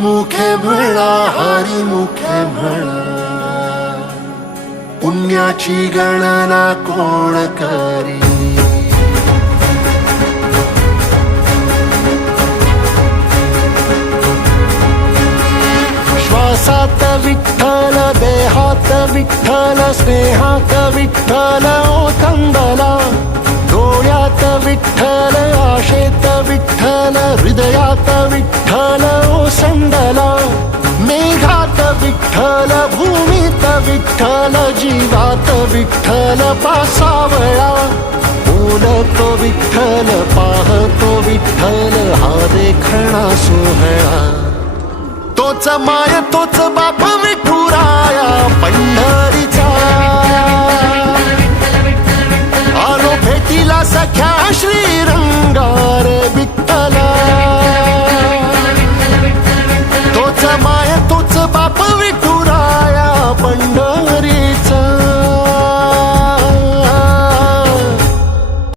मुखे म्हणा, हरी मुखे म्हणा, पुण्याची गणना कोण करी. श्वासात विठ्ठल, देहात विठ्ठल, स्नेहात विठ्ठल ओथंबला. डोळ्यात विठ्ठल, आशेत विठ्ठल, हृदयात विठ्ठल ओसंडला. मेघात विठ्ठल, भूमीत विठ्ठल, जीवात विठ्ठल पासावळा. बोलतो विठ्ठल, पाहतो विठ्ठल, हा देखणा सोहळा. तोच माय तोच बाप विठुराया पंढरीचा. आलो भेटीला सख्या श्रीरंगा,